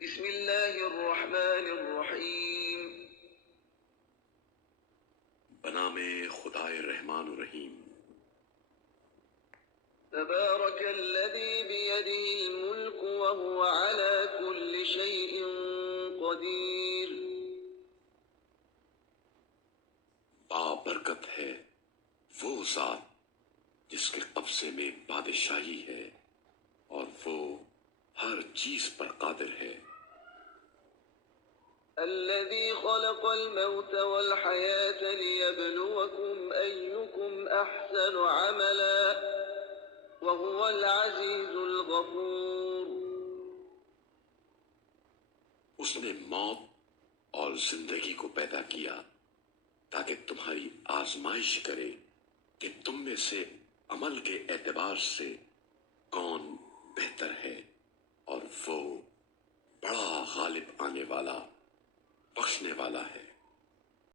بسم اللہ الرحمن الرحیم بنام خدائے رحمان و رحیم۔ تبارک الذی بیدہ الملک وهو علی کل شیء قدیر۔ بابرکت ہے وہ ذات جس کے قبضے میں بادشاہی ہے اور وہ ہر چیز پر قادر ہے۔ الذي خلق الموت والحياة ليبلوكم أيكم أحسن عملا وهو العزيز الغفور۔ اس نے موت اور زندگی کو پیدا کیا تاکہ تمہاری آزمائش کرے کہ تم میں سے عمل کے اعتبار سے کون بہتر ہے، اور وہ بڑا غالب آنے والا بخشنے والا ہے۔